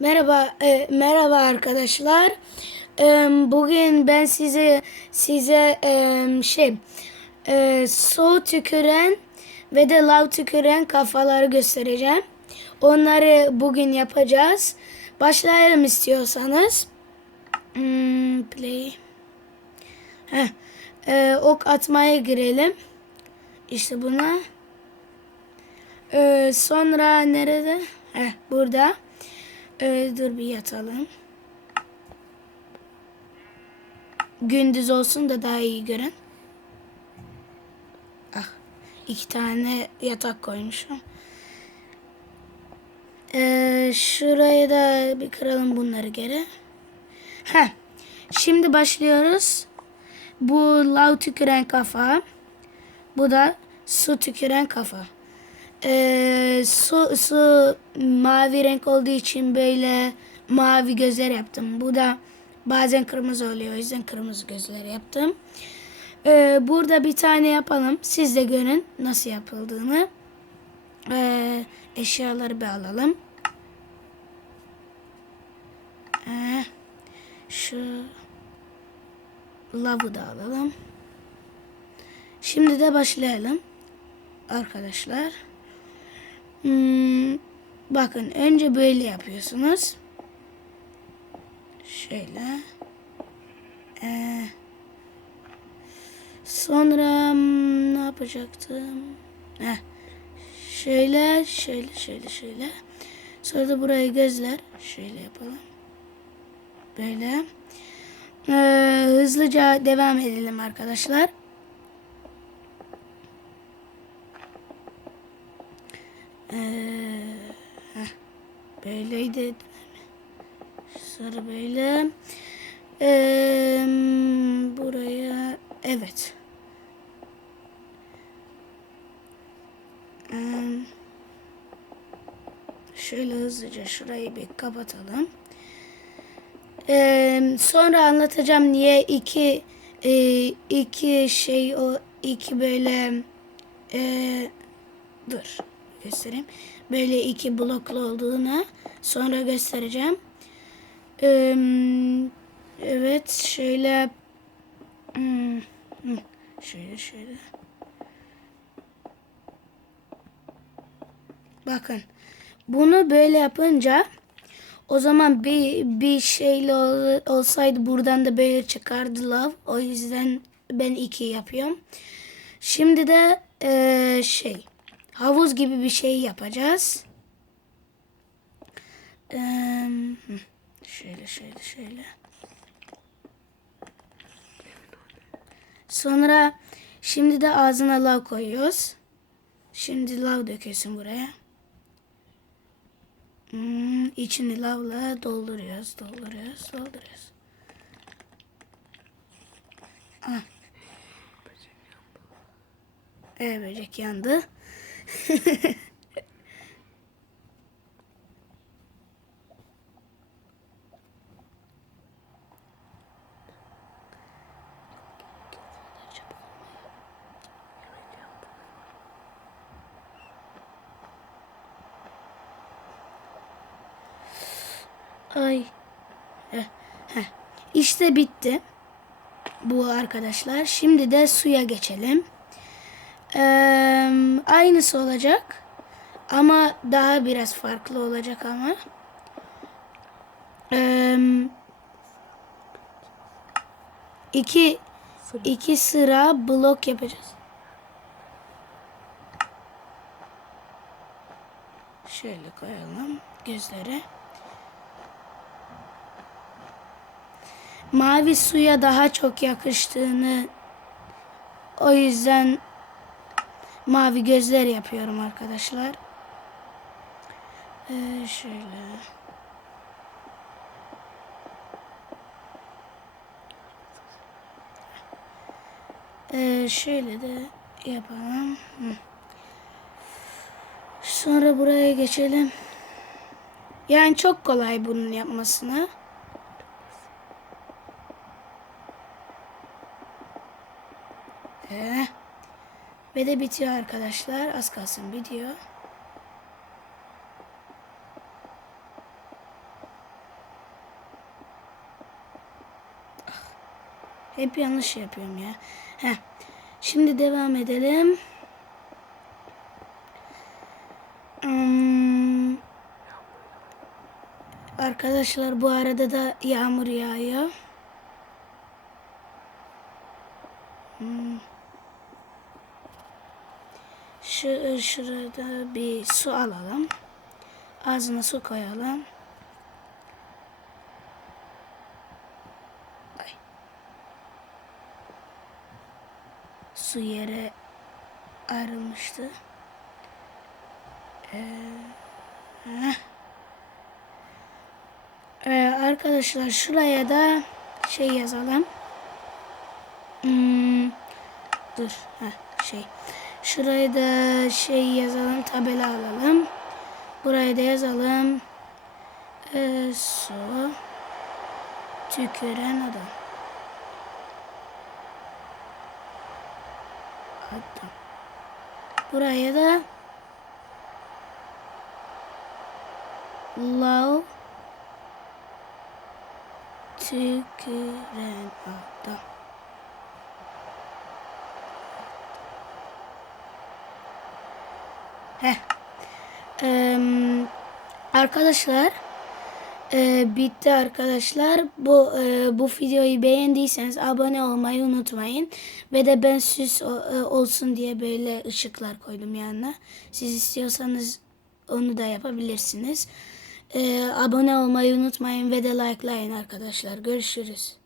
Merhaba, e, merhaba arkadaşlar. E, bugün ben size size e, şey e, su tüküren ve de lav tüküren kafaları göstereceğim. Onları bugün yapacağız. Başlayalım istiyorsanız. Hmm, play. Heh, e, ok atmaya girelim. İşte buna. E, sonra nerede? Heh, burada. Ee, dur bir yatalım. Gündüz olsun da daha iyi görün. Ah, iki tane yatak koymuşum. Ee, şuraya da bir kıralım bunları geri. Heh, şimdi başlıyoruz. Bu lav tüküren kafa. Bu da su tüküren kafa. Ee, su, su mavi renk olduğu için böyle mavi gözler yaptım. Bu da bazen kırmızı oluyor. O yüzden kırmızı gözler yaptım. Ee, burada bir tane yapalım. Siz de görün nasıl yapıldığını. Ee, eşyaları bir alalım. Ee, şu lavı da alalım. Şimdi de başlayalım. Arkadaşlar. Hmm, bakın önce böyle yapıyorsunuz. Şöyle. Ee, sonra hmm, ne yapacaktım? Heh. Şöyle, şöyle, şöyle, şöyle. Sonra da buraya gözler. Şöyle yapalım. Böyle. Ee, hızlıca devam edelim arkadaşlar. Ee, heh. Sonra böyle. Ee, buraya evet. Ee, şöyle hızlıca şurayı bir kapatalım. Ee, sonra anlatacağım niye iki e, iki şey o iki böyle e, dur göstereyim. Böyle iki bloklu olduğunu sonra göstereceğim. Ee, evet şöyle hmm, hmm, şöyle şöyle. Bakın bunu böyle yapınca o zaman bir bir şeyle ol- olsaydı buradan da böyle çıkardı love. O yüzden ben iki yapıyorum. Şimdi de eee, şey havuz gibi bir şey yapacağız. Hı, şöyle şöyle şöyle. Sonra şimdi de ağzına lav koyuyoruz. Şimdi lav döküyorsun buraya. Hmm, içini lavla dolduruyoruz, dolduruyoruz, dolduruyoruz. Ah. Evet, böcek yandı. Ay. Heh, heh. İşte bitti. Bu arkadaşlar. Şimdi de suya geçelim. Ee, aynısı olacak. Ama daha biraz farklı olacak ama. Ee, iki, iki sıra blok yapacağız. Şöyle koyalım gözleri. mavi suya daha çok yakıştığını o yüzden mavi gözler yapıyorum arkadaşlar. Ee, şöyle. Ee, şöyle de yapalım. Sonra buraya geçelim. Yani çok kolay bunun yapmasına. Ve de bitiyor arkadaşlar. Az kalsın bitiyor. Ah. Hep yanlış yapıyorum ya. Heh. Şimdi devam edelim. Hmm. Arkadaşlar bu arada da yağmur yağıyor. Hmm. Şu şurada bir su alalım. Ağzına su koyalım. Su yere ayrılmıştı. Ee. Ee, arkadaşlar şuraya da şey yazalım. Hmm, dur. Heh, şey. Şuraya da şey yazalım. Tabela alalım. Buraya da yazalım. Ee, su tüküren adam. Adam. Buraya da lav tüküren adam. Heh. Eee, arkadaşlar eee, bitti arkadaşlar. Bu eee, bu videoyu beğendiyseniz abone olmayı unutmayın. Ve de ben süs o- e, olsun diye böyle ışıklar koydum yanına. Siz istiyorsanız onu da yapabilirsiniz. Eee, abone olmayı unutmayın ve de likelayın arkadaşlar. Görüşürüz.